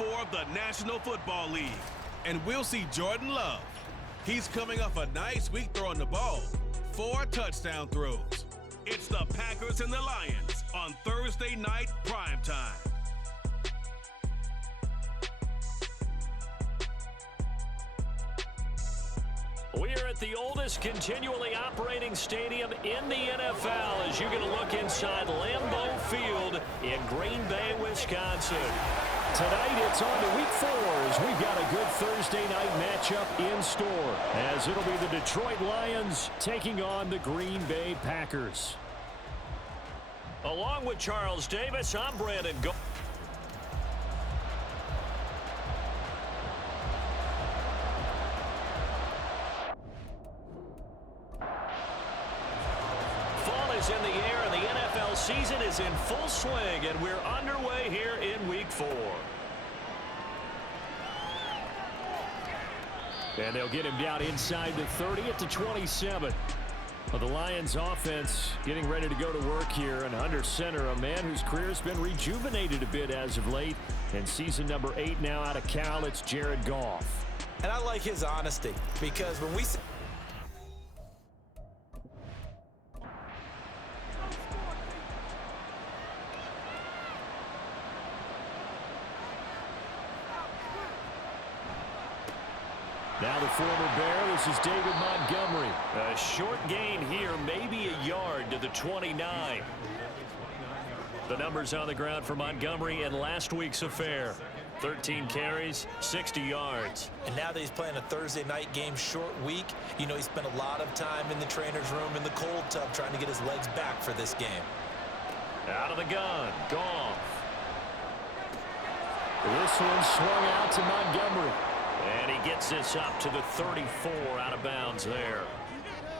4 of the National Football League. And we'll see Jordan Love. He's coming off a nice week throwing the ball. 4 touchdown throws. It's the Packers and the Lions on Thursday night primetime. We are at the oldest continually operating stadium in the NFL as you get a look inside Lambeau Field in Green Bay, Wisconsin. Tonight it's on to Week 4 as we've got a good Thursday night matchup in store as it'll be the Detroit Lions taking on the Green Bay Packers. Along with Charles Davis, I'm Brandon Go. In the air, and the NFL season is in full swing, and we're underway here in Week 4. And they'll get him down inside the 30 at the 27. Well, the Lions offense getting ready to go to work here, and under center, a man whose career has been rejuvenated a bit as of late. And season number 8 now out of Cal, it's Jared Goff. And I like his honesty, because when we see now the former Bear, this is David Montgomery. A short gain here, maybe a yard to the 29. The numbers on the ground for Montgomery in last week's affair. 13 carries, 60 yards. And now that he's playing a Thursday night game, short week, you know he spent a lot of time in the trainer's room in the cold tub trying to get his legs back for this game. Out of the gun, Goff. This one swung out to Montgomery. And he gets this up to the 34 out of bounds there.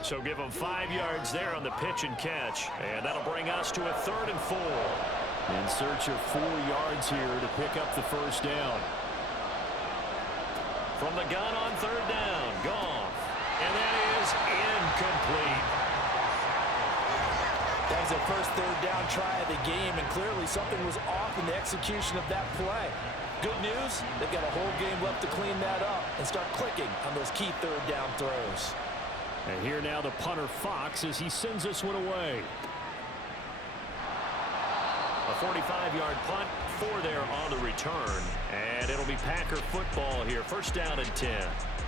So give him 5 yards there on the pitch and catch. And that'll bring us to a 3rd and 4. In search of 4 yards here to pick up the first down. From the gun on 3rd down, Goff. And that is incomplete. That was their first 3rd down try of the game, and clearly something was off in the execution of that play. Good news, they've got a whole game left to clean that up and start clicking on those key 3rd down throws. And here now the punter Fox as he sends this one away. A 45-yard punt, 4 there on the return. And it'll be Packer football here, 1st down and 10.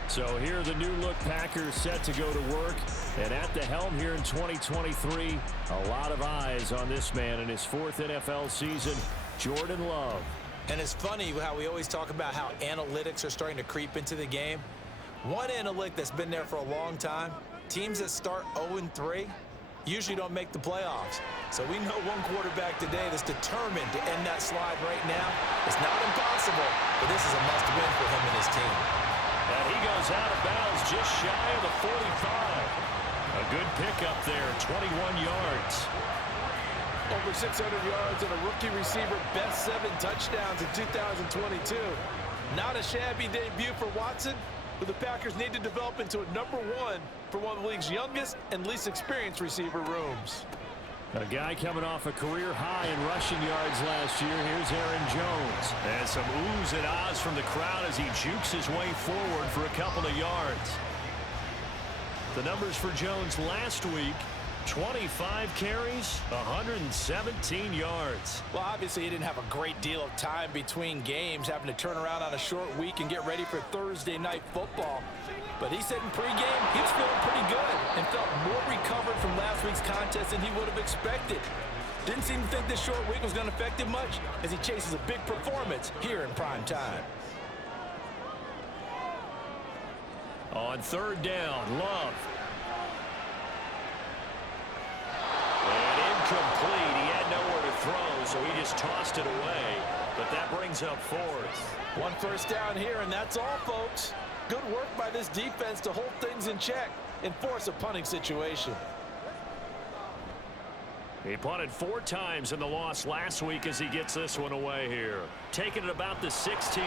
So here are the new-look Packers set to go to work. And at the helm here in 2023, a lot of eyes on this man in his 4th NFL season, Jordan Love. And it's funny how we always talk about how analytics are starting to creep into the game. One analytic that's been there for a long time, teams that start 0-3 usually don't make the playoffs. So we know one quarterback today that's determined to end that slide right now. It's not impossible, but this is a must-win for him and his team. And he goes out of bounds just shy of the 45. A good pickup there, 21 yards. Over 600 yards and a rookie receiver best 7 touchdowns in 2022. Not a shabby debut for Watson, but the Packers need to develop into a #1 for one of the league's youngest and least experienced receiver rooms. A guy coming off a career high in rushing yards last year. Here's Aaron Jones. And some oohs and ahs from the crowd as he jukes his way forward for a couple of yards. The numbers for Jones last week: 25 carries, 117 yards. Well, obviously he didn't have a great deal of time between games, having to turn around on a short week and get ready for Thursday night football. But he said in pregame he was feeling pretty good and felt more recovered from last week's contest than he would have expected. Didn't seem to think this short week was going to affect him much as he chases a big performance here in prime time. On 3rd down, Love. Incomplete. He had nowhere to throw, so he just tossed it away. But that brings up 4th. One 1st down here, and that's all, folks. Good work by this defense to hold things in check and force a punting situation. He punted 4 times in the loss last week as he gets this one away here. Taking it about the 16.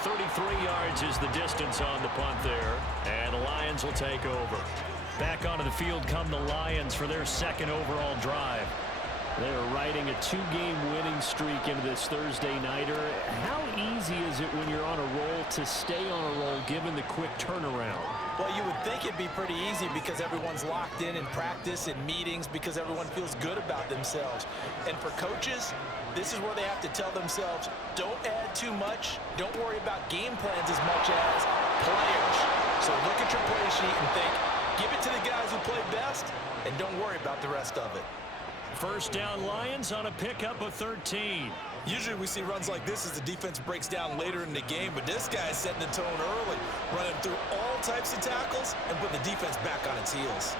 33 yards is the distance on the punt there. And the Lions will take over. Back onto the field come the Lions for their 2nd overall drive. They're riding a 2-game winning streak into this Thursday nighter. How easy is it when you're on a roll to stay on a roll given the quick turnaround? Well, you would think it'd be pretty easy because everyone's locked in practice and meetings because everyone feels good about themselves. And for coaches, this is where they have to tell themselves, don't add too much. Don't worry about game plans as much as players. So look at your play sheet and think, give it to the guys who play best and don't worry about the rest of it. First down Lions on a pickup of 13. Usually we see runs like this as the defense breaks down later in the game, but this guy's setting the tone early, running through all types of tackles and putting the defense back on its heels.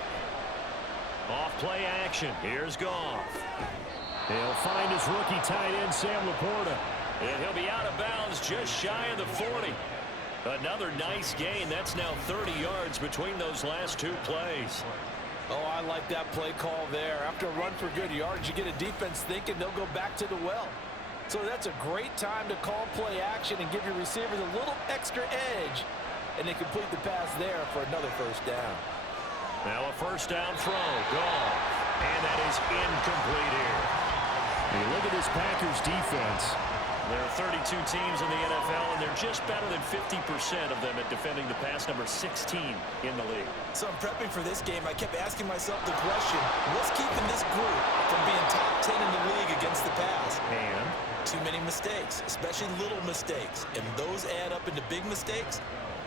Off play action. Here's Goff. He'll find his rookie tight end, Sam Laporta. And he'll be out of bounds just shy of the 40. Another nice gain. That's now 30 yards between those last two plays. Oh, I like that play call there. After a run for good yards, you get a defense thinking they'll go back to the well. So that's a great time to call play action and give your receivers a little extra edge. And they complete the pass there for another first down. Now a first down throw. Goff. And that is incomplete here. You look at this Packers defense. There are 32 teams in the NFL, and they're just better than 50% of them at defending the pass, number 16 in the league. So I'm prepping for this game. I kept asking myself the question, what's keeping this group from being top 10 in the league against the pass? And too many mistakes, especially little mistakes. And those add up into big mistakes.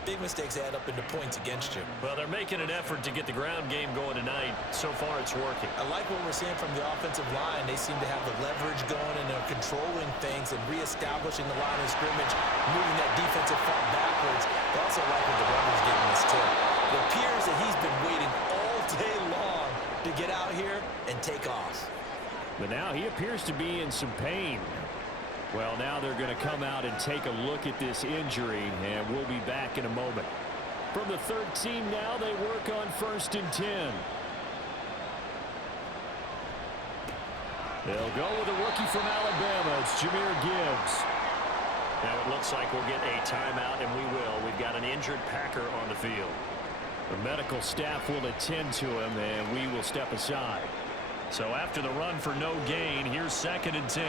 Big mistakes add up into points against you. Well, they're making an effort to get the ground game going tonight. So far, it's working. I like what we're seeing from the offensive line. They seem to have the leverage going, and they're controlling things and reestablishing the line of scrimmage, moving that defensive front backwards. I also like what the runner's giving us, too. It appears that he's been waiting all day long to get out here and take off. But now he appears to be in some pain. Well, now they're going to come out and take a look at this injury, and we'll be back in a moment. From the third team now, they work on 1st and 10. They'll go with a rookie from Alabama. It's Jahmyr Gibbs. Now it looks like we'll get a timeout, and we will. We've got an injured Packer on the field. The medical staff will attend to him, and we will step aside. So after the run for no gain, here's 2nd and 10.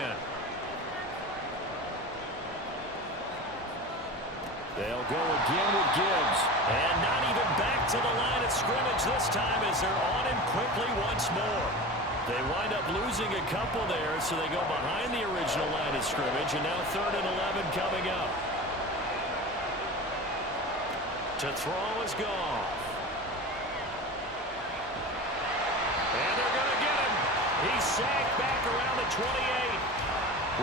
They'll go again with Gibbs. And not even back to the line of scrimmage this time as they're on him quickly once more. They wind up losing a couple there, so they go behind the original line of scrimmage, and now 3rd and 11 coming up. To throw is Goff. And they're going to get him. He's sacked back around the 28.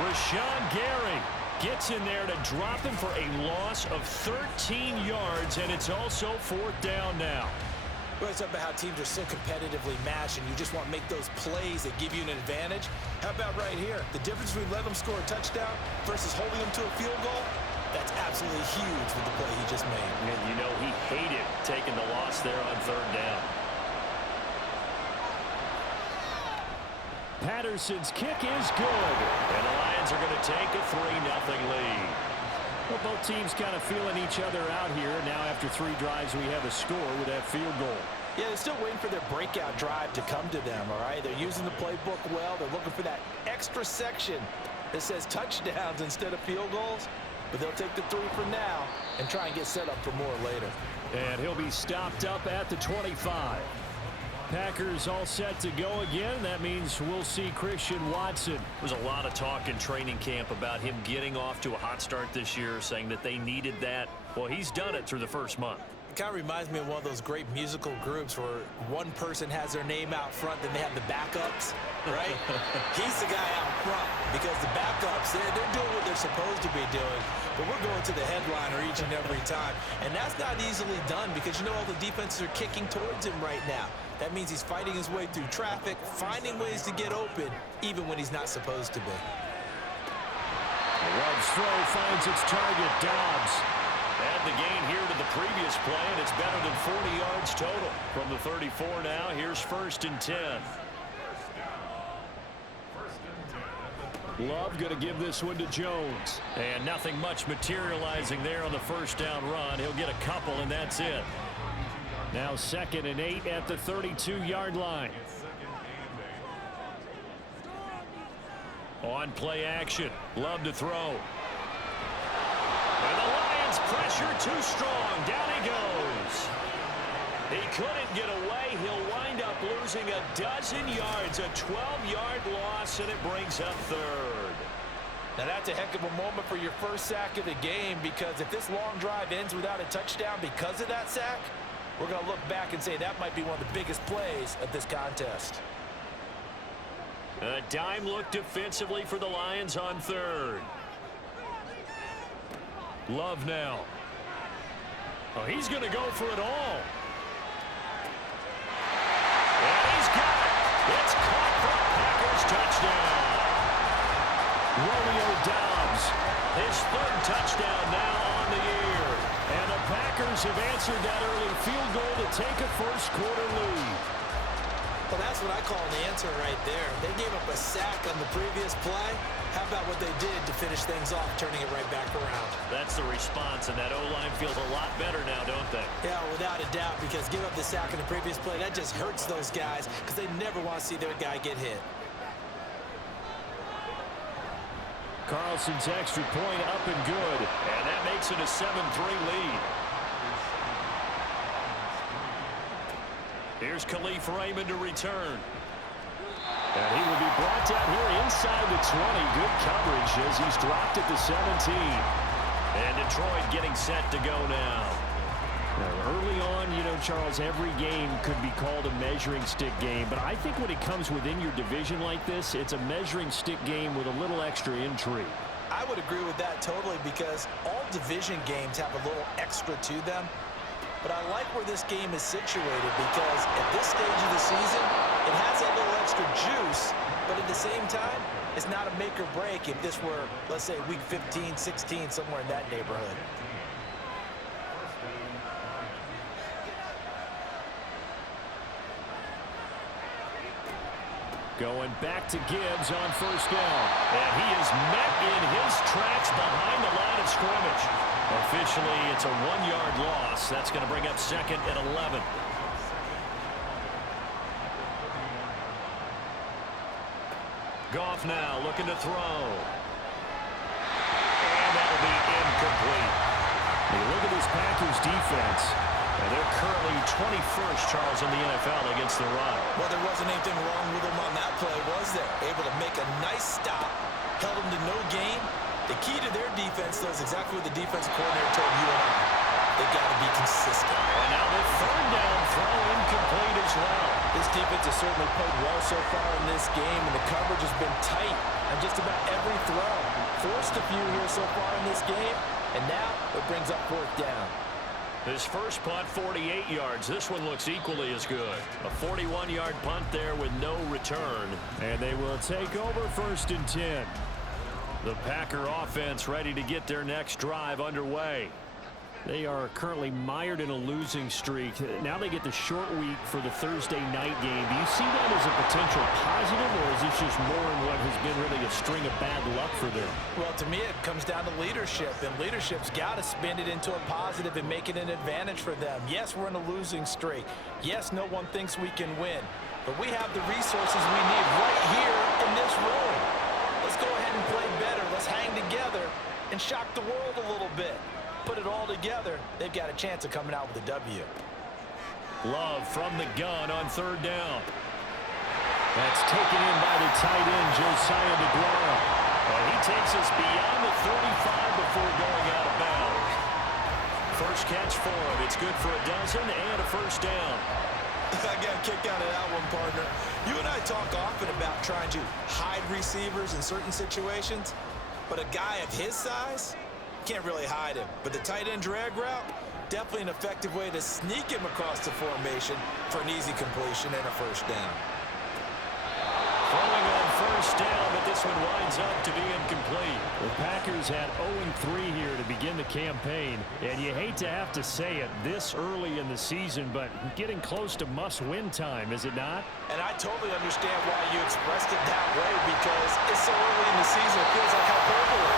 Rashawn Gary gets in there to drop him for a loss of 13 yards, and it's also 4th down now. Well, it's about how teams are so competitively matched, and you just want to make those plays that give you an advantage. How about right here? The difference between letting them score a touchdown versus holding them to a field goal, that's absolutely huge with the play he just made. And you know he hated taking the loss there on 3rd down. Patterson's kick is good. And the Lions are going to take a 3-0 lead. Well, both teams kind of feeling each other out here. Now after 3 drives, we have a score with that field goal. Yeah, they're still waiting for their breakout drive to come to them, all right? They're using the playbook well. They're looking for that extra section that says touchdowns instead of field goals. But they'll take the 3 for now and try and get set up for more later. And he'll be stopped up at the 25. Packers all set to go again. That means we'll see Christian Watson. There's a lot of talk in training camp about him getting off to a hot start this year, saying that they needed that. Well, he's done it through the first month. It kind of reminds me of one of those great musical groups where one person has their name out front, then they have the backups, right? He's the guy out front because the backups, they're doing what they're supposed to be doing, but we're going to the headliner each and every time. And that's not easily done because, you know, all the defenses are kicking towards him right now. That means he's fighting his way through traffic, finding ways to get open, even when he's not supposed to be. Love's throw finds its target, Dobbs. Add the gain here to the previous play, and it's better than 40 yards total. From the 34 now, here's 1st and 10. Love going to give this one to Jones. And nothing much materializing there on the first down run. He'll get a couple, and that's it. Now 2nd and 8 at the 32-yard line. On play action. Love to throw. And the Lions pressure too strong. Down he goes. He couldn't get away. He'll wind up losing a dozen yards. A 12-yard loss, and it brings up third. Now that's a heck of a moment for your first sack of the game, because if this long drive ends without a touchdown because of that sack, we're going to look back and say that might be one of the biggest plays of this contest. A dime look defensively for the Lions on third. Love now. Oh, he's going to go for it all. And he's got it. It's caught for a Packers touchdown. Romeo Doubs, his third touchdown now on the year. And the Packers have answered that early field goal to take a first-quarter lead. Well, that's what I call an answer right there. They gave up a sack on the previous play. How about what they did to finish things off, turning it right back around? That's the response, and that O-line feels a lot better now, don't they? Yeah, without a doubt, because give up the sack on the previous play, that just hurts those guys because they never want to see their guy get hit. Carlson's extra point up and good, and that makes it a 7-3 lead. Here's Khalif Raymond to return. And he will be brought down here inside the 20. Good coverage as he's dropped at the 17. And Detroit getting set to go now. Now, early on, you know, Charles, every game could be called a measuring stick game. But I think when it comes within your division like this, it's a measuring stick game with a little extra intrigue. I would agree with that totally, because all division games have a little extra to them. But I like where this game is situated, because at this stage of the season, it has that little extra juice, but at the same time, it's not a make or break if this were, let's say, week 15, 16, somewhere in that neighborhood. Going back to Gibbs on first down. And he is met in his tracks behind the line of scrimmage. Officially, it's a 1-yard loss. That's going to bring up second and 11. Goff now looking to throw. And that'll be incomplete. You look at this Packers defense. And they're currently 21st, Charles, in the NFL against the run. Well, there wasn't anything wrong with them on that play, was there? Able to make a nice stop, held them to no gain. The key to their defense, though, is exactly what the defensive coordinator told you and I. They've got to be consistent. And now the third down throw incomplete as well. This defense has certainly played well so far in this game, and the coverage has been tight on just about every throw. Forced a few here so far in this game, and now it brings up fourth down. His first punt, 48 yards. This one looks equally as good. A 41-yard punt there with no return. And they will take over first and 10. The Packer offense ready to get their next drive underway. They are currently mired in a losing streak. Now they get the short week for the Thursday night game. Do you see that as a potential positive, or is this just more in what has been really a string of bad luck for them? Well, to me, it comes down to leadership, and leadership's got to spin it into a positive and make it an advantage for them. Yes, we're in a losing streak. Yes, no one thinks we can win, but we have the resources we need right here in this room. Let's go ahead and play better. Let's hang together and shock the world a little bit. Put it all together, they've got a chance of coming out with a W. Love from the gun on third down. That's taken in by the tight end, Josiah DeGuara. And he takes us beyond the 35 before going out of bounds. First catch for him. It's good for a dozen and a first down. I got a kick out of that one, partner. You and I talk often about trying to hide receivers in certain situations, but a guy of his size can't really hide him. But the tight end drag route, definitely an effective way to sneak him across the formation for an easy completion and a first down. Throwing on first down, but this one winds up to be incomplete. The Packers had 0-3 here to begin the campaign, and you hate to have to say it this early in the season, but getting close to must-win time, is it not? And I totally understand why you expressed it that way, because it's so early in the season, it feels like hyperbole.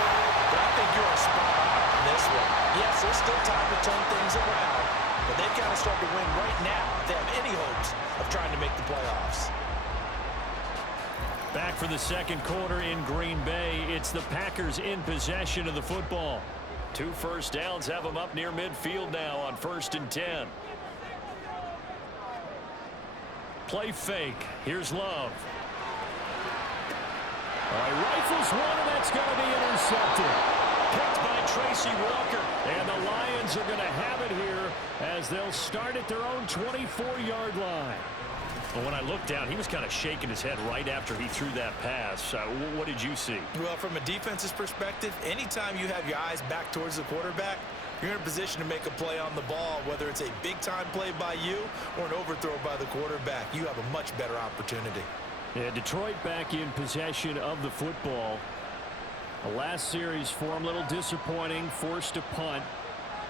But I think you're spot on this one. Yes, there's still time to turn things around, but they've got to start to win right now if they have any hopes of trying to make the playoffs. Back for the second quarter in Green Bay. It's the Packers in possession of the football. 2 first downs have them up near midfield now on 1st and 10. Play fake. Here's Love. All right, rifles one, and that's going to be intercepted. Picked by Tracy Walker. And the Lions are going to have it here as they'll start at their own 24-yard line. Well, when I looked down, he was kind of shaking his head right after he threw that pass. What did you see? Well, from a defense's perspective, anytime you have your eyes back towards the quarterback, you're in a position to make a play on the ball, whether it's a big-time play by you or an overthrow by the quarterback. You have a much better opportunity. Yeah, Detroit back in possession of the football. The last series for them, a little disappointing, forced a punt.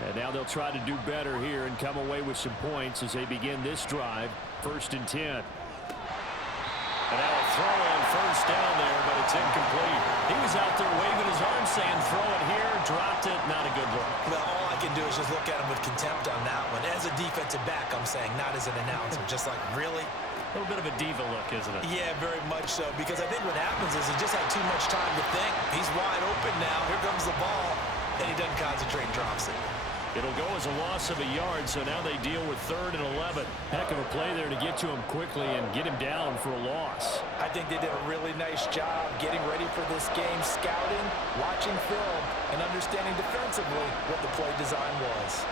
And now they'll try to do better here and come away with some points as they begin this drive. 1st and 10. And now a throw on 1st down there, but it's incomplete. He was out there waving his arm saying throw it here, dropped it, not a good look. Well, all I can do is just look at him with contempt on that one. As a defensive back, I'm saying, not as an announcer. Just like, really? A little bit of a diva look, isn't it? Yeah, very much so, because I think what happens is he just had too much time to think. He's wide open now. Here comes the ball, and he doesn't concentrate and drops it. It'll go as a loss of a yard, so now they deal with 3rd and 11. Heck of a play there to get to him quickly and get him down for a loss. I think they did a really nice job getting ready for this game, scouting, watching film, and understanding defensively what the play design was.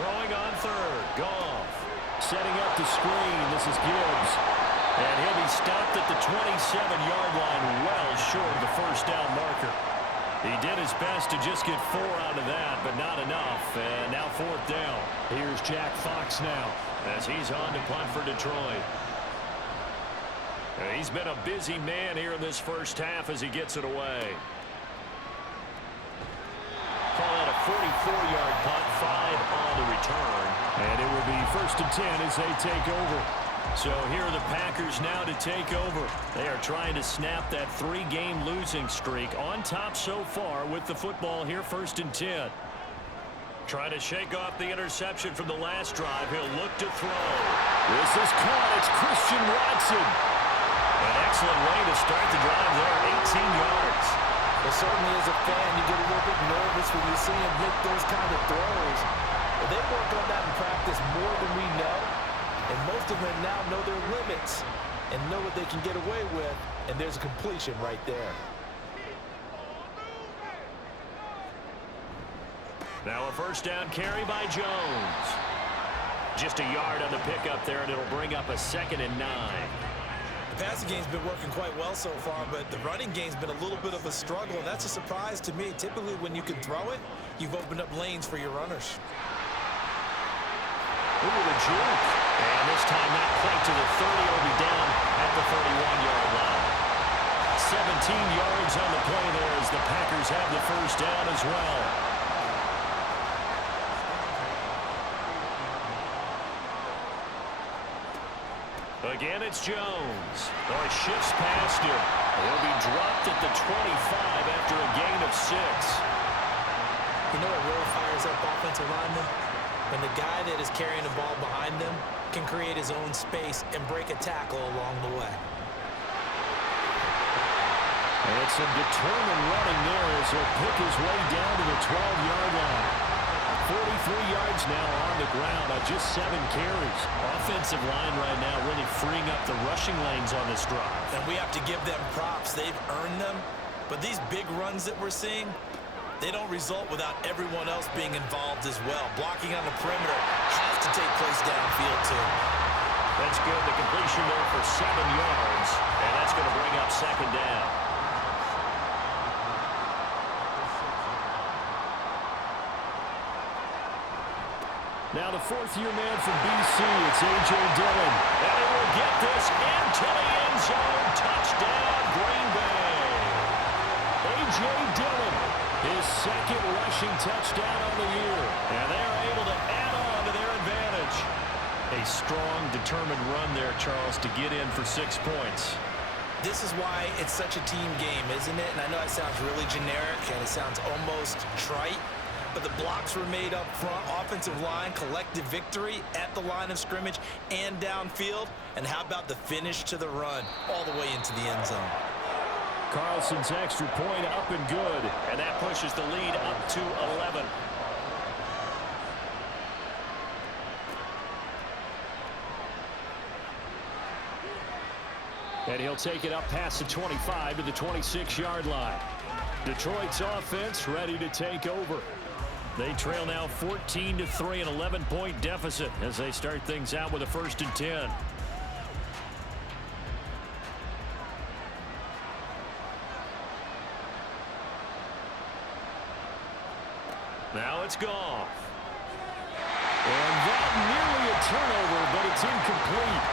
Throwing on 3rd, Goff. Setting up the screen, this is Gibbs. And he'll be stopped at the 27-yard line, well short of the 1st down marker. He did his best to just get 4 out of that, but not enough. And now 4th down. Here's Jack Fox now as he's on to punt for Detroit. And he's been a busy man here in this first half as he gets it away. Call that a 44-yard punt, 5 on the return. And it will be 1st and 10 as they take over. So here are the Packers now to take over. They are trying to snap that 3-game losing streak. On top so far with the football here, 1st and 10. Trying to shake off the interception from the last drive. He'll look to throw. This is caught. It's Christian Watson. An excellent way to start the drive there, 18 yards. Well, certainly as a fan, you get a little bit nervous when you see him make those kind of throws. But they work on that in practice more than we know. And most of them now know their limits and know what they can get away with. And there's a completion right there. Now a 1st down carry by Jones. Just a yard on the pickup there, and it'll bring up a 2nd and 9. The passing game's been working quite well so far, but the running game's been a little bit of a struggle, and that's a surprise to me. Typically, when you can throw it, you've opened up lanes for your runners. Ooh, the juke. And this time not quite to the 30. It'll be down at the 31-yard line. 17 yards on the play there as the Packers have the 1st down as well. Again, it's Jones. Oh, he shifts past him. He'll be dropped at the 25 after a gain of 6. You know what really fires up offensive linemen? When the guy that is carrying the ball behind them can create his own space and break a tackle along the way. And it's some determined running there as he'll pick his way down to the 12-yard line. 43 yards now on the ground on just 7 carries. Offensive line right now really freeing up the rushing lanes on this drive. And we have to give them props. They've earned them. But these big runs that we're seeing, they don't result without everyone else being involved as well. Blocking on the perimeter has to take place downfield too. That's good. The completion there for 7 yards. And that's going to bring up 2nd down. Now the 4th-year man from BC, it's A.J. Dillon. And he will get this into the end zone. Touchdown, Green Bay. A.J. Dillon, his 2nd rushing touchdown on the year. And they're able to add on to their advantage. A strong, determined run there, Charles, to get in for 6 points. This is why it's such a team game, isn't it? And I know it sounds really generic and it sounds almost trite. but the blocks were made up front. Offensive line, collective victory at the line of scrimmage and downfield. And how about the finish to the run all the way into the end zone? Carlson's extra point up and good, and that pushes the lead up to 11. And he'll take it up past the 25 to the 26-yard line. Detroit's offense ready to take over. They trail now 14-3, an 11-point deficit as they start things out with a 1st and 10. Now it's Goff. And that nearly a turnover, but it's incomplete.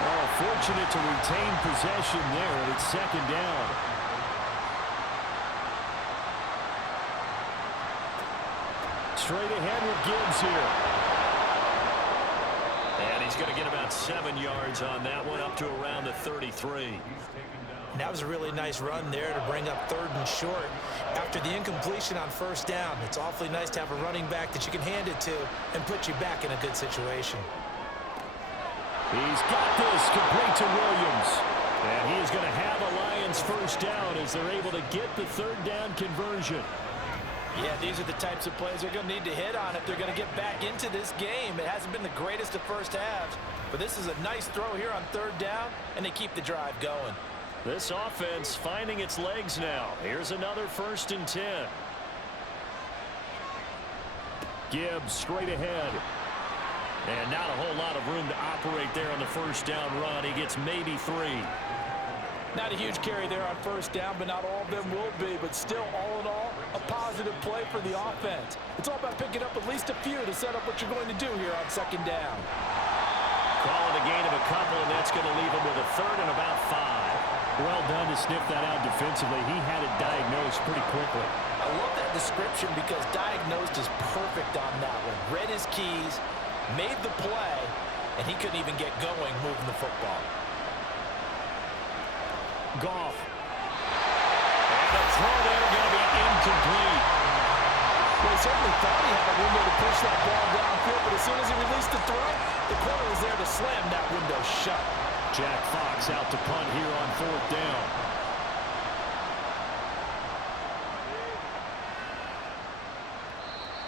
Oh, fortunate to retain possession there, and it's 2nd down. Straight ahead with Gibbs here. And he's going to get about 7 yards on that one, up to around the 33. That was a really nice run there to bring up 3rd and short. After the incompletion on 1st down, it's awfully nice to have a running back that you can hand it to and put you back in a good situation. He's got this complete to Williams. And he is going to have a Lions 1st down as they're able to get the 3rd down conversion. Yeah, these are the types of plays they're going to need to hit on if they're going to get back into this game. It hasn't been the greatest of first halves, but this is a nice throw here on 3rd down, and they keep the drive going. This offense finding its legs now. Here's another 1st and 10. Gibbs straight ahead. And not a whole lot of room to operate there on the 1st down run. He gets maybe 3. Not a huge carry there on 1st down, but not all of them will be. But still, all in all, a positive play for the offense. It's all about picking up at least a few to set up what you're going to do here on 2nd down. Call it a gain of a couple, and that's going to leave him with a 3rd and about 5. Well done to sniff that out defensively. He had it diagnosed pretty quickly. I love that description because diagnosed is perfect on that one. Read his keys, made the play, and he couldn't even get going moving the football. Goff. And the throw there going to be incomplete. Well, he certainly thought he had a window to push that ball downfield, but as soon as he released the throw, the corner was there to slam that window shut. Jack Fox out to punt here on 4th down.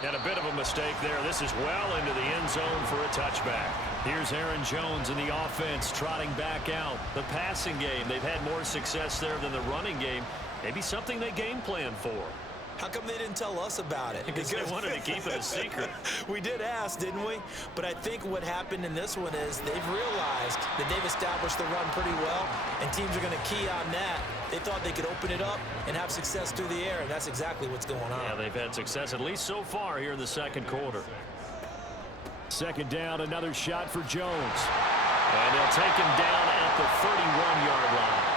And a bit of a mistake there. This is well into the end zone for a touchback. Here's Aaron Jones in the offense trotting back out. The passing game, they've had more success there than the running game. Maybe something they game plan for. How come they didn't tell us about it? Because they wanted to keep it a secret. We did ask, didn't we? But I think what happened in this one is they've realized that they've established the run pretty well, and teams are going to key on that. They thought they could open it up and have success through the air, and that's exactly what's going on. Yeah, they've had success at least so far here in the 2nd quarter. 2nd down, another shot for Jones. And they'll take him down at the 31-yard line.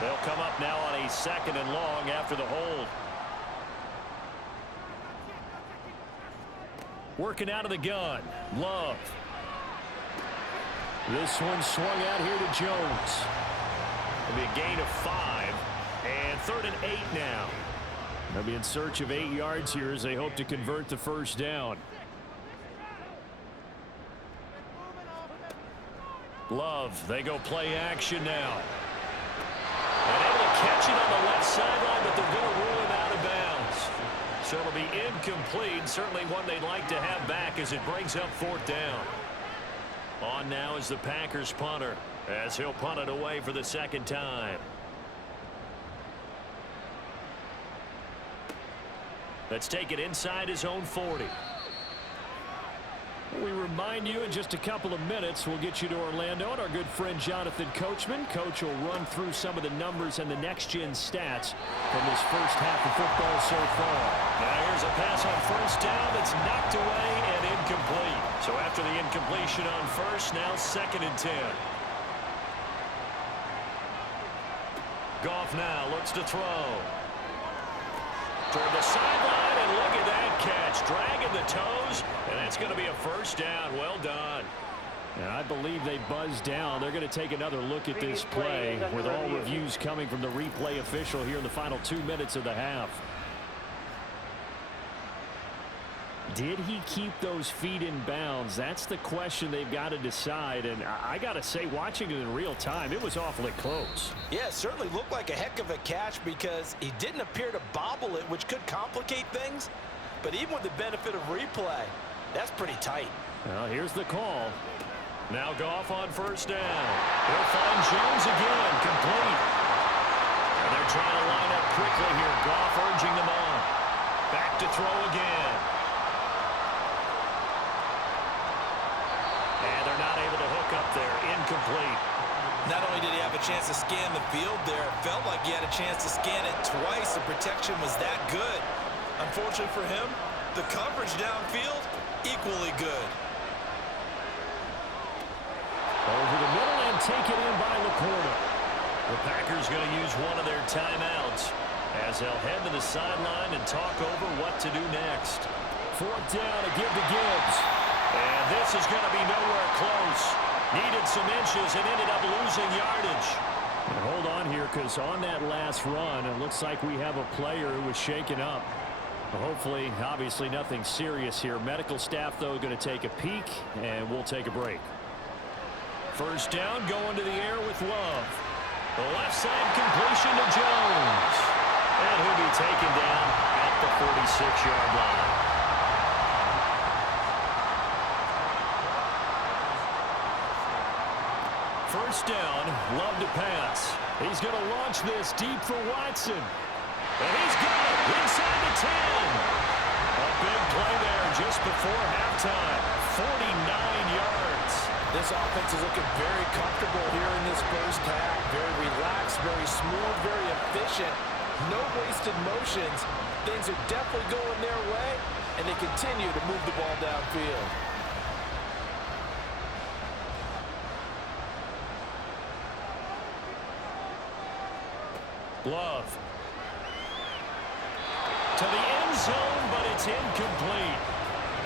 They'll come up now on a 2nd and long after the hold. Working out of the gun. Love. This one swung out here to Jones. It'll be a gain of 5. And 3rd and 8 now. They'll be in search of 8 yards here as they hope to convert the 1st down. Love. They go play action now. And able to catch it on the left sideline, but they're going to rule him out of bounds. So it'll be incomplete. Certainly one they'd like to have back as it brings up 4th down. On now is the Packers punter as he'll punt it away for the 2nd time. Let's take it inside his own 40. We remind you in just a couple of minutes we'll get you to Orlando and our good friend Jonathan Coachman. Coach will run through some of the numbers and the next-gen stats from this 1st half of football so far. Now here's a pass on 1st down that's knocked away and incomplete. So after the incompletion on 1st, now 2nd and 10. Goff now looks to throw. Toward the sideline, and look at that catch. Dragging the toes, and that's going to be a 1st down. Well done. And I believe they buzzed down. They're going to take another look at this play with all reviews coming from the replay official here in the final 2 minutes of the half. Did he keep those feet in bounds? That's the question they've got to decide. And I got to say, watching it in real time, it was awfully close. Yeah, it certainly looked like a heck of a catch because he didn't appear to bobble it, which could complicate things. But even with the benefit of replay, that's pretty tight. Well, here's the call. Now Goff on first down. He'll find Jones again, complete. And they're trying to line up quickly here. Goff urging them on. Back to throw again. And they're not able to hook up there. Incomplete. Not only did he have a chance to scan the field there, it felt like he had a chance to scan it twice. The protection was that good. Unfortunately for him, the coverage downfield, equally good. Over the middle and take it in by Laporta. The Packers going to use one of their timeouts as they'll head to the sideline and talk over what to do next. Fourth down to give to Gibbs. And this is going to be nowhere close. Needed some inches and ended up losing yardage. And hold on here, because on that last run, it looks like we have a player who was shaken up. Hopefully, obviously nothing serious here. Medical staff, though, going to take a peek, and we'll take a break. First down, going to the air with Love. The left side completion to Jones. And he'll be taken down at the 46-yard line. First down, Love to pass. He's going to launch this deep for Watson. And he's got it inside the 10. A big play there just before halftime. 49 yards. This offense is looking very comfortable here in this first half. Very relaxed, very smooth, very efficient. No wasted motions. Things are definitely going their way, and they continue to move the ball downfield. Love. To the end zone, but it's incomplete.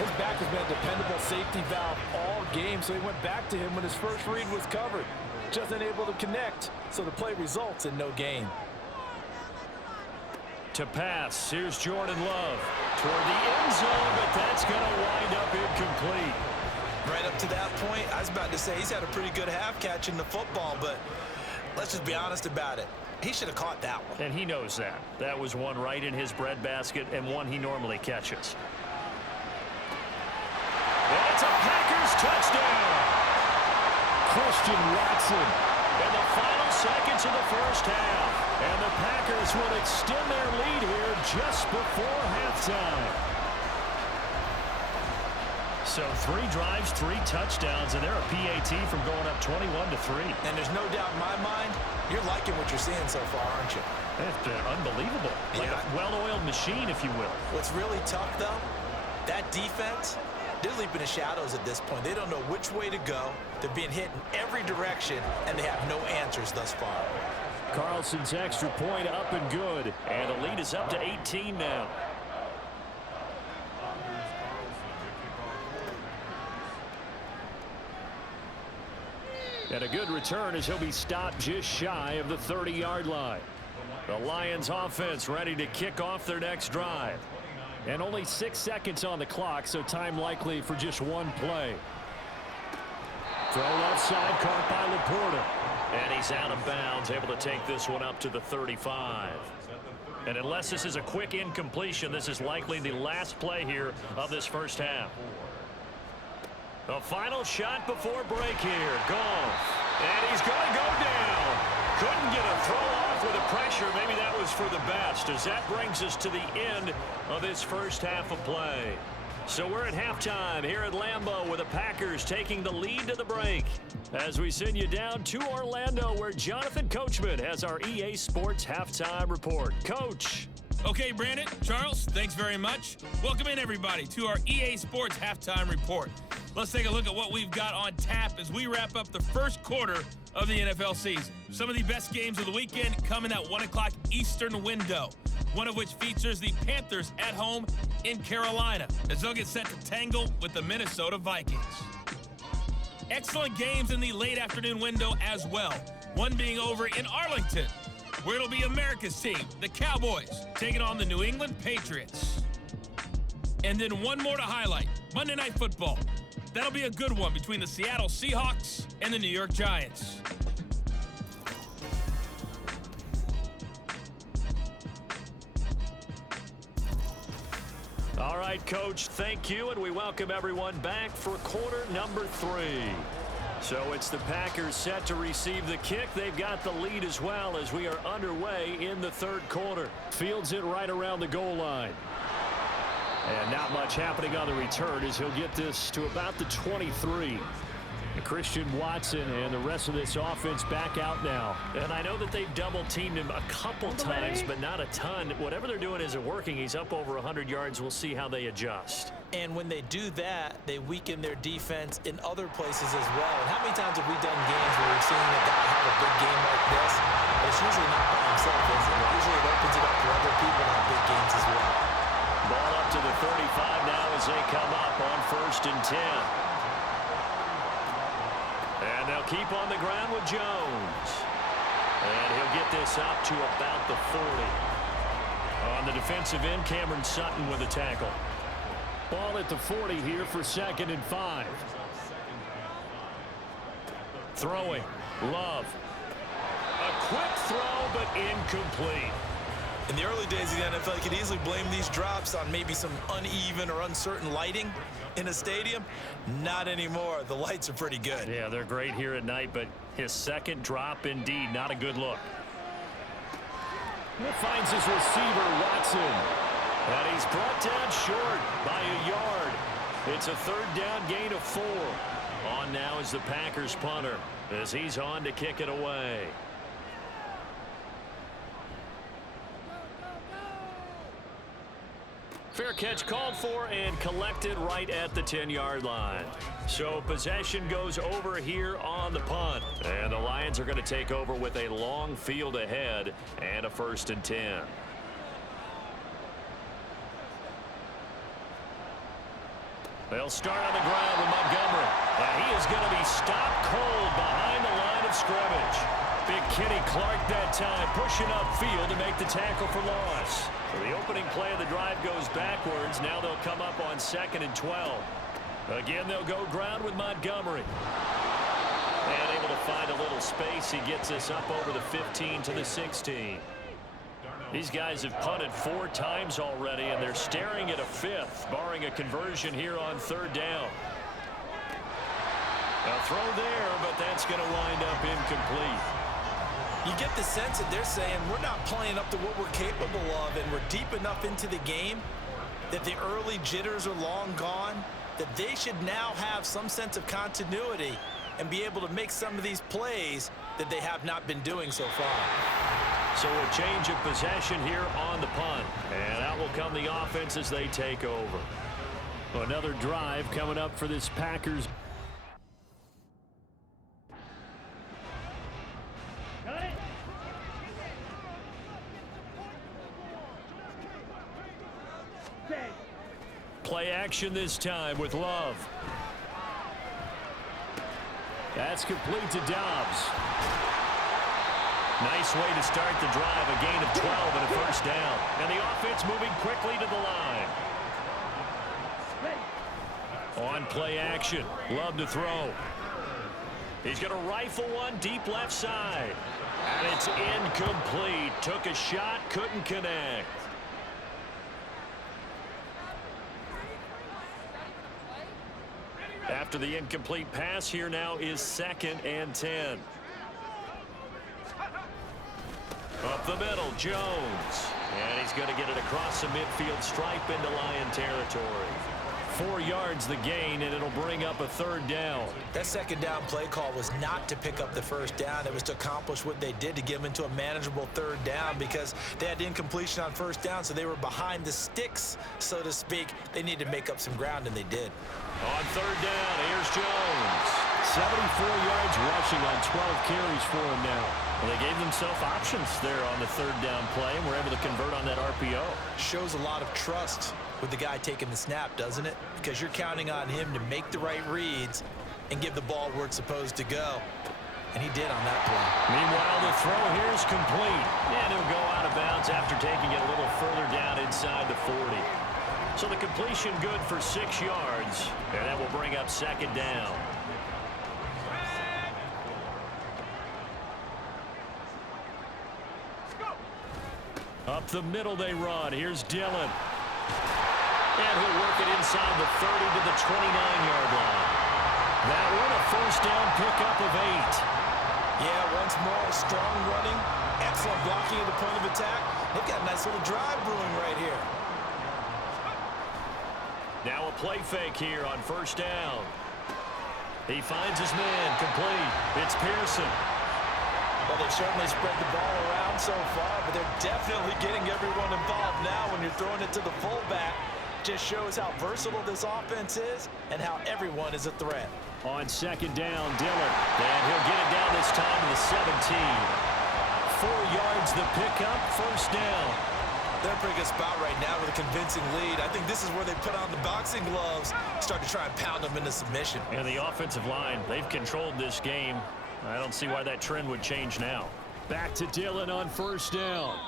His back has been a dependable safety valve all game, so he went back to him when his first read was covered. Just unable to connect, so the play results in no gain. To pass, here's Jordan Love. Toward the end zone, but that's going to wind up incomplete. Right up to that point, I was about to say he's had a pretty good half catching the football, but let's just be honest about it. He should have caught that one. And he knows that. That was one right in his breadbasket and one he normally catches. And it's a Packers touchdown. Christian Watson in the final seconds of the first half. And the Packers will extend their lead here just before halftime. So 3 drives, 3 touchdowns, and they're a PAT from going up 21-3. And there's no doubt in my mind, you're liking what you're seeing so far, aren't you? It's been unbelievable. Like a well-oiled machine, if you will. What's really tough, though, that defense, they're leaping the shadows at this point. They don't know which way to go. They're being hit in every direction, and they have no answers thus far. Carlson's extra point up and good. And the lead is up to 18 now. And a good return as he'll be stopped just shy of the 30-yard line. The Lions offense ready to kick off their next drive. And only 6 seconds on the clock, so time likely for just one play. Throw left side, caught by Laporta. And he's out of bounds, able to take this one up to the 35. And unless this is a quick incompletion, this is likely the last play here of this first half. The final shot before break here. Goff. And he's going to go down. Couldn't get a throw off with the pressure. Maybe that was for the best, as that brings us to the end of this first half of play. So we're at halftime here at Lambeau with the Packers taking the lead to the break. As we send you down to Orlando, where Jonathan Coachman has our EA Sports Halftime Report. Coach. Okay, Brandon, Charles, thanks very much. Welcome in, everybody, to our EA Sports Halftime Report. Let's take a look at what we've got on tap as we wrap up the first quarter of the NFL season. Some of the best games of the weekend come in that 1 o'clock Eastern window, one of which features the Panthers at home in Carolina, as they'll get set to tangle with the Minnesota Vikings. excellent games in the late afternoon window as well. One being over in Arlington, where it'll be America's team, the Cowboys, taking on the New England Patriots. And then one more to highlight, Monday Night Football. That'll be a good one between the Seattle Seahawks and the New York Giants. All right, Coach, thank you, and we welcome everyone back for quarter number 3. So it's the Packers set to receive the kick. They've got the lead as well as we are underway in the third quarter. Fields it right around the goal line. And not much happening on the return as he'll get this to about the 23. Christian Watson and the rest of this offense back out now. And I know that they've double-teamed him a couple times, but not a ton. Whatever they're doing isn't working. He's up over 100 yards. We'll see how they adjust. And when they do that, they weaken their defense in other places as well. And how many times have we done games where we've seen a guy have a big game like this? But it's usually not by himself, is it? Usually it opens it up for other people to have big games as well. Ball up to the 35 now as they come up on 1st and 10. And they'll keep on the ground with Jones. And he'll get this up to about the 40. On the defensive end, Cameron Sutton with a tackle. Ball at the 40 here for 2nd and 5. Throwing. Love. A quick throw, but incomplete. In the early days of the NFL, you could easily blame these drops on maybe some uneven or uncertain lighting in a stadium. Not anymore. The lights are pretty good. Yeah, they're great here at night, but his second drop, indeed, not a good look. He finds his receiver, Watson. And he's brought down short by a yard. It's a 3rd down gain of 4. On now is the Packers punter as he's on to kick it away. Fair catch called for and collected right at the 10-yard line. So possession goes over here on the punt. And the Lions are going to take over with a long field ahead and a 1st and 10. They'll start on the ground with Montgomery. And he is going to be stopped cold behind the line of scrimmage. Big Kenny Clark that time pushing upfield to make the tackle for loss. So the opening play of the drive goes backwards. Now they'll come up on 2nd and 12. Again, they'll go ground with Montgomery. And able to find a little space. He gets us up over the 15 to the 16. These guys have punted 4 times already, and they're staring at a 5th, barring a conversion here on 3rd down. A throw there, but that's going to wind up incomplete. You get the sense that they're saying we're not playing up to what we're capable of, and we're deep enough into the game that the early jitters are long gone, that they should now have some sense of continuity and be able to make some of these plays that they have not been doing so far. So a change of possession here on the punt. And out will come the offense as they take over. Another drive coming up for this Packers. Play action this time with Love. That's complete to Dobbs. Nice way to start the drive. A gain of 12 and a 1st down. And the offense moving quickly to the line. On play action. Love to throw. He's going to rifle one deep left side. And it's incomplete. Took a shot, couldn't connect. After the incomplete pass, here now is 2nd and 10. Up the middle, Jones. And he's going to get it across the midfield stripe into Lion territory. 4 yards the gain, and it'll bring up a 3rd down. That 2nd down play call was not to pick up the 1st down. It was to accomplish what they did to get them into a manageable 3rd down because they had incompletion on 1st down, so they were behind the sticks, so to speak. They needed to make up some ground, and they did. On 3rd down, here's Jones. 74 yards rushing on 12 carries for him now. Well, they gave themselves options there on the 3rd down play, and were able to convert on that RPO. Shows a lot of trust with the guy taking the snap, doesn't it? Because you're counting on him to make the right reads and give the ball where it's supposed to go. And he did on that play. Meanwhile, the throw here is complete. And he'll go out of bounds after taking it a little further down inside the 40. So the completion good for 6 yards. And that will bring up second down. Up the middle they run. Here's Dillon. And he'll work it inside the 30 to the 29-yard line. That one a first down pickup of 8. Yeah, once more, strong running, excellent blocking at the point of attack. They've got a nice little drive brewing right here. Now a play fake here on first down. He finds his man, complete. It's Pearson. Well, they've certainly spread the ball around so far, but they're definitely getting everyone involved now when you're throwing it to the fullback. Just shows how versatile this offense is and how everyone is a threat. On second down, Dillon. And he'll get it down this time to the 17. 4 yards the pickup, first down. They're in a pretty good spot right now with a convincing lead. I think this is where they put on the boxing gloves, start to try and pound them into submission. And the offensive line, they've controlled this game. I don't see why that trend would change now. Back to Dillon on first down.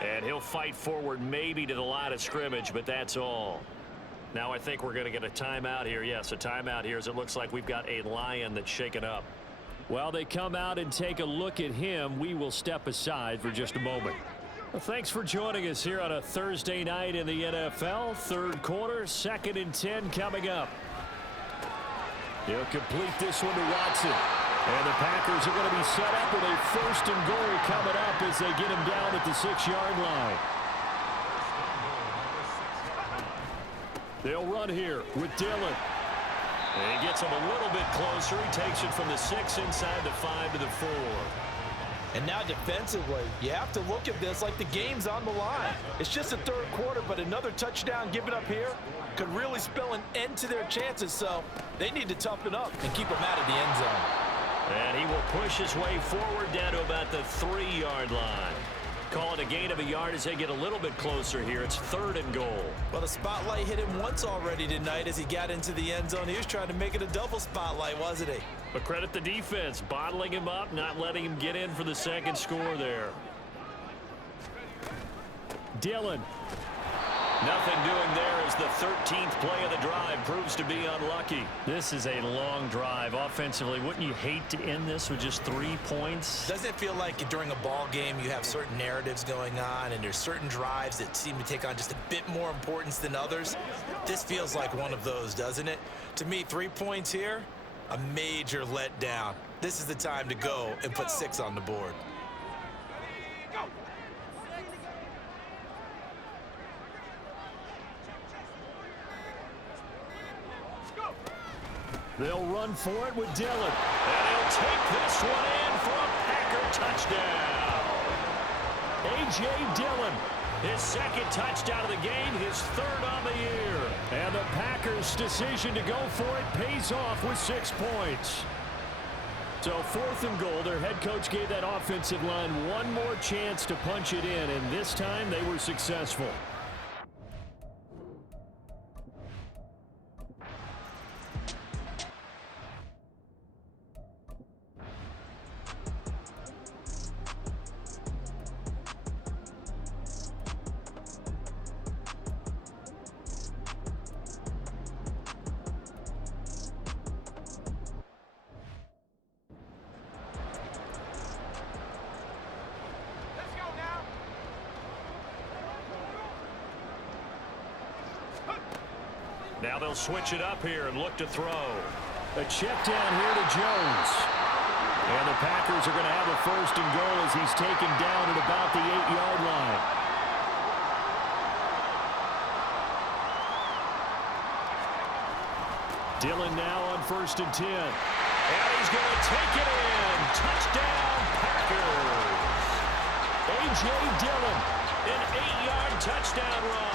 And he'll fight forward maybe to the line of scrimmage, but that's all. Now I think we're going to get a timeout here. Yes, a timeout here as it looks like we've got a Lion that's shaken up. While they come out and take a look at him, we will step aside for just a moment. Well, thanks for joining us here on a Thursday night in the NFL. Third quarter, 2nd and 10 coming up. He'll complete this one to Watson. And the Packers are going to be set up with a first and goal coming up as they get him down at the 6-yard line. They'll run here with Dillon. And he gets him a little bit closer. He takes it from the 6 inside the 5 to the 4. And now defensively, you have to look at this like the game's on the line. It's just the third quarter, but another touchdown given up here could really spell an end to their chances. So they need to toughen up and keep them out of the end zone. And he will push his way forward down to about the 3-yard line. Call it a gain of a yard as they get a little bit closer here. It's 3rd and goal. Well, the spotlight hit him once already tonight as he got into the end zone. He was trying to make it a double spotlight, wasn't he? But credit the defense, bottling him up, not letting him get in for the second score there. Dillon. Nothing doing there as the 13th play of the drive proves to be unlucky. This is a long drive offensively. Wouldn't you hate to end this with just 3 points? Doesn't it feel like during a ball game you have certain narratives going on and there's certain drives that seem to take on just a bit more importance than others? This feels like one of those, doesn't it? To me, 3 points here, a major letdown. This is the time to go and put 6 on the board. They'll run for it with Dillon. And he'll take this one in for a Packer touchdown. A.J. Dillon, his 2nd touchdown of the game, his 3rd on the year. And the Packers' decision to go for it pays off with 6 points. So 4th and goal, their head coach gave that offensive line one more chance to punch it in, and this time they were successful. Now they'll switch it up here and look to throw. A check down here to Jones. And the Packers are going to have a first and goal as he's taken down at about the 8-yard line. Dillon now on 1st and 10. And he's going to take it in. Touchdown, Packers. A.J. Dillon, an 8-yard touchdown run.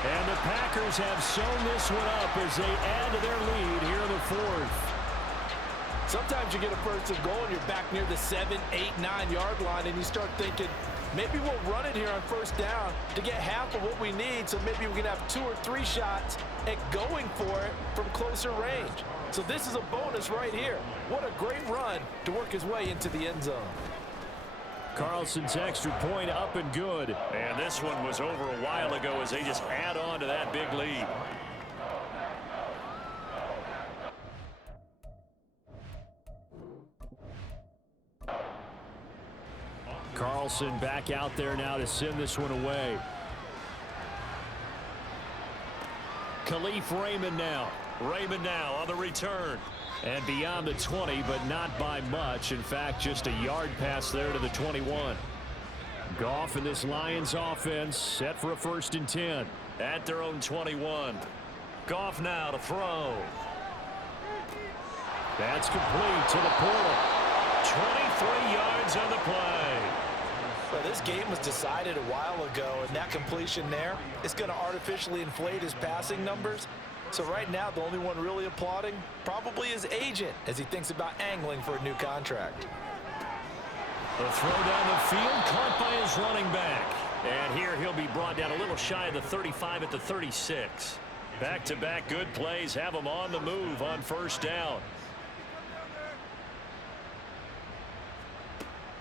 And the Packers have sewn this one up as they add to their lead here in the 4th. Sometimes you get a first and goal and you're back near the 7, 8, 9-yard line and you start thinking, maybe we'll run it here on first down to get half of what we need, so maybe we can have 2 or 3 shots at going for it from closer range. So this is a bonus right here. What a great run to work his way into the end zone. Carlson's extra point up and good. And this one was over a while ago as they just add on to that big lead. Carlson back out there now to send this one away. Khalif Raymond now. Raymond now on the return. And beyond the 20, but not by much. In fact, just a yard pass there to the 21. Goff and this Lions offense set for a 1st and 10. At their own 21. Goff now to throw. That's complete to the portal. 23 yards on the play. Well, this game was decided a while ago, and that completion there is going to artificially inflate his passing numbers. So right now, the only one really applauding probably his agent as he thinks about angling for a new contract. The throw down the field caught by his running back. And here he'll be brought down a little shy of the 35 at the 36. Back-to-back good plays have him on the move on 1st down.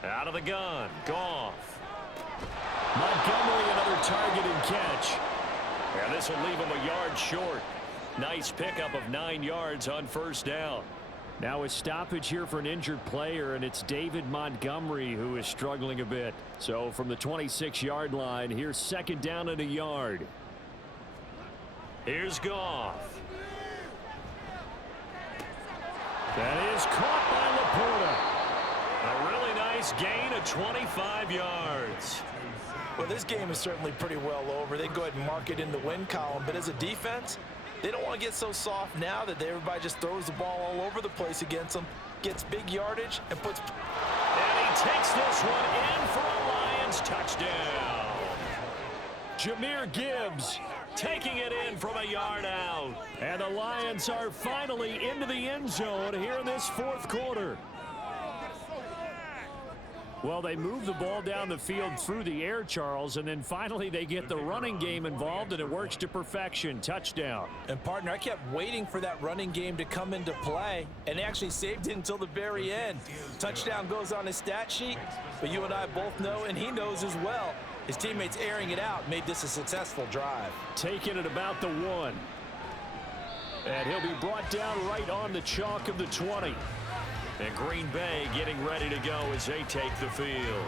Out of the gun, Goff. Montgomery, another target and catch. And this will leave him a yard short. Nice pickup of 9 yards on 1st down. Now a stoppage here for an injured player, and it's David Montgomery who is struggling a bit. So from the 26-yard line, here's 2nd down and a yard. Here's Goff. That is caught by Laporta. A really nice gain of 25 yards. Well, this game is certainly pretty well over. They go ahead and mark it in the win column, but as a defense, they don't want to get so soft now that everybody just throws the ball all over the place against them, gets big yardage, and puts... And he takes this one in for a Lions touchdown. Jahmyr Gibbs taking it in from a yard out. And the Lions are finally into the end zone here in this 4th quarter. Well, they move the ball down the field through the air, Charles, and then finally they get the running game involved, and it works to perfection. Touchdown. And, partner, I kept waiting for that running game to come into play, and they actually saved it until the very end. Touchdown goes on his stat sheet, but you and I both know, and he knows as well, his teammates airing it out made this a successful drive. Taking it about the 1. And he'll be brought down right on the chalk of the 20. And Green Bay getting ready to go as they take the field.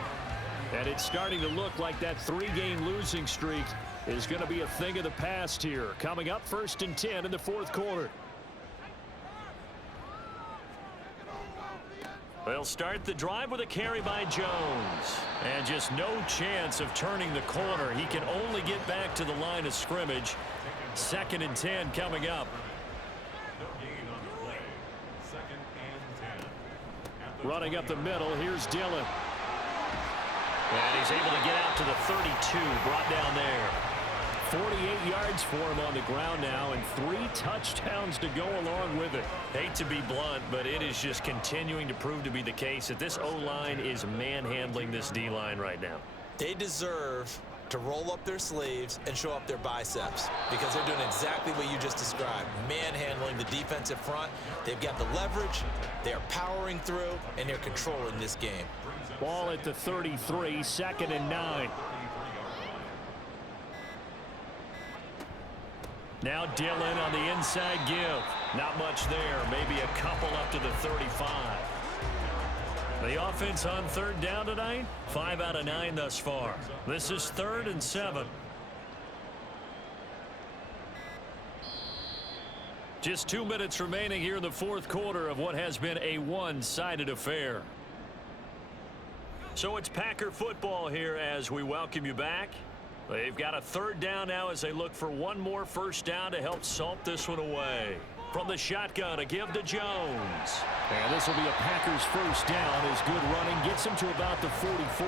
And it's starting to look like that 3-game losing streak is going to be a thing of the past here. Coming up, 1st and 10 in the 4th quarter. They'll start the drive with a carry by Jones. And just no chance of turning the corner. He can only get back to the line of scrimmage. 2nd and 10 coming up. Running up the middle, here's Dillon. And he's able to get out to the 32, brought down there. 48 yards for him on the ground now, and 3 touchdowns to go along with it. Hate to be blunt, but it is just continuing to prove to be the case that this O-line is manhandling this D-line right now. They deserve to roll up their sleeves and show up their biceps because they're doing exactly what you just described, manhandling the defensive front. They've got the leverage, they're powering through, and they're controlling this game. Ball at the 33, 2nd and 9. Now Dillon on the inside give. Not much there, maybe a couple up to the 35. The offense on 3rd down tonight, 5 out of 9 thus far. This is 3rd and 7. Just 2 minutes remaining here in the 4th quarter of what has been a one-sided affair. So it's Packer football here as we welcome you back. They've got a 3rd down now as they look for one more 1st down to help salt this one away. From the shotgun, a give to Jones. And this will be a Packers 1st down as good running gets him to about the 44.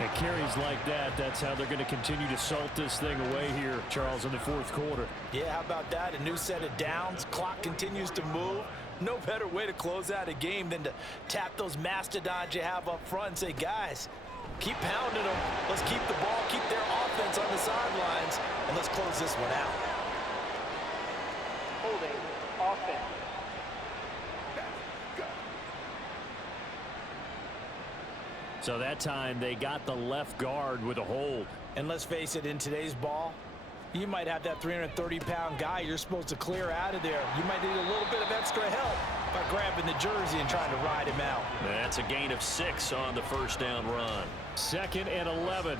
And carries like that, that's how they're going to continue to salt this thing away here, Charles, in the 4th quarter. Yeah, how about that? A new set of downs. Clock continues to move. No better way to close out a game than to tap those mastodons you have up front and say, guys, keep pounding them. Let's keep the ball, keep their offense on the sidelines, and let's close this one out. Holding offense. So that time they got the left guard with a hold. And let's face it, in today's ball, you might have that 330-pound guy you're supposed to clear out of there. You might need a little bit of extra help by grabbing the jersey and trying to ride him out. That's a gain of 6 on the first down run. 2nd and 11.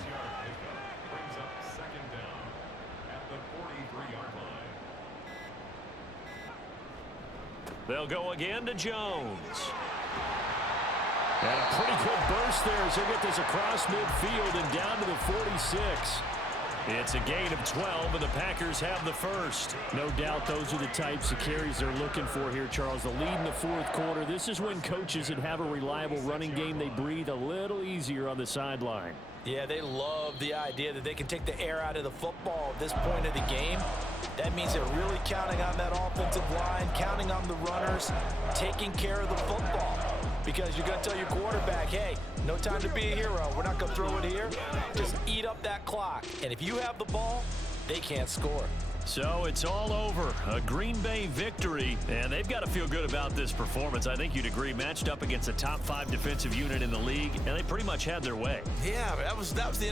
They'll go again to Jones. And a pretty quick burst there as he'll get this across midfield and down to the 46. It's a gain of 12, and the Packers have the first. No doubt those are the types of carries they're looking for here, Charles. The lead in the fourth quarter. This is when coaches that have a reliable running game, they breathe a little easier on the sideline. Yeah, they love the idea that they can take the air out of the football at this point of the game. That means they're really counting on that offensive line, counting on the runners, taking care of the football. Because you're going to tell your quarterback, hey, no time to be a hero. We're not going to throw it here. Just eat up that clock. And if you have the ball, they can't score. So it's all over. A Green Bay victory, and they've got to feel good about this performance. I think you'd agree, matched up against a top 5 defensive unit in the league, and they pretty much had their way. Yeah, that was the